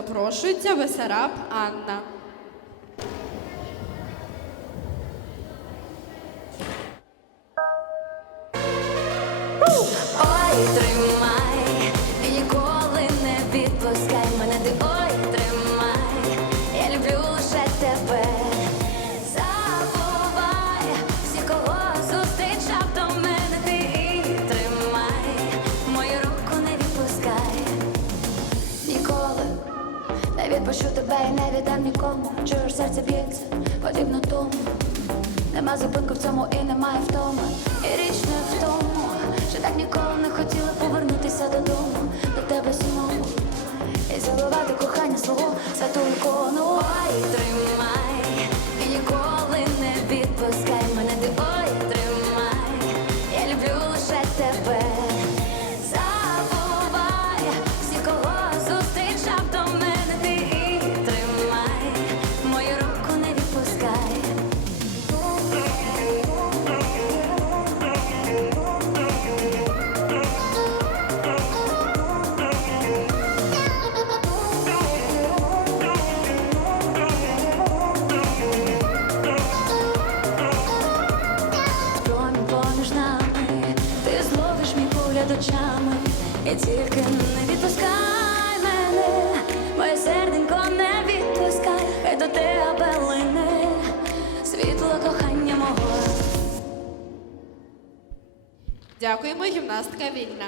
Запрошується Весараб Анна. Ой, тримай, не тебе і не віддам нікому. Чуєш, серце б'ється, подібно тому. Нема зупинку в цьому і немає втоми. І річ очами, і тільки не відпускай мене, моє серденько не відпускай, хай до тебе лине світло кохання мого. Дякуємо, гімнастка вільна.